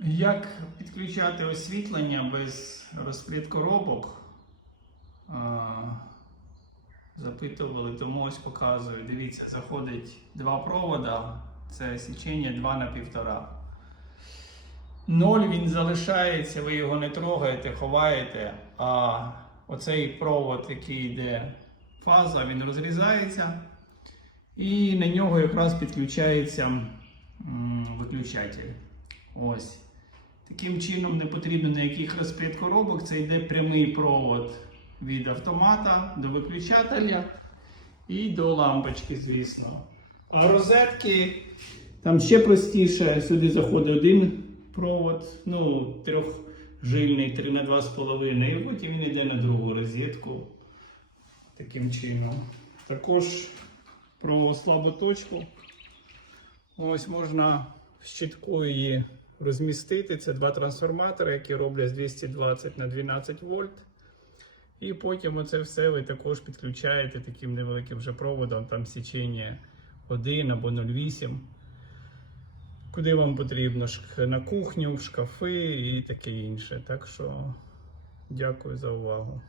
Як підключати освітлення без розпліт коробок? Запитували, тому ось показую. Дивіться, заходить два провода, це січення 2 на 1,5. Ноль він залишається, ви його не трогаєте, ховаєте. А оцей провод, який йде фаза, він розрізається. І на нього якраз підключається виключатель. Ось. Таким чином не потрібно ніяких розп'ят коробок. Це йде прямий провод від автомата до виключателя і до лампочки, звісно. А розетки там ще простіше. Сюди заходить один провод, ну, трьохжильний, 3 на 2,5, і потім він йде на другу розетку. Таким чином. Також про слабу точку. Ось можна щіткою її розмістити. Це два трансформатори, які роблять з 220 на 12 вольт. І потім оце все ви також підключаєте таким невеликим вже проводом, там січення 1 або 0,8. Куди вам потрібно? На кухню, в шкафи і таке інше. Так що дякую за увагу.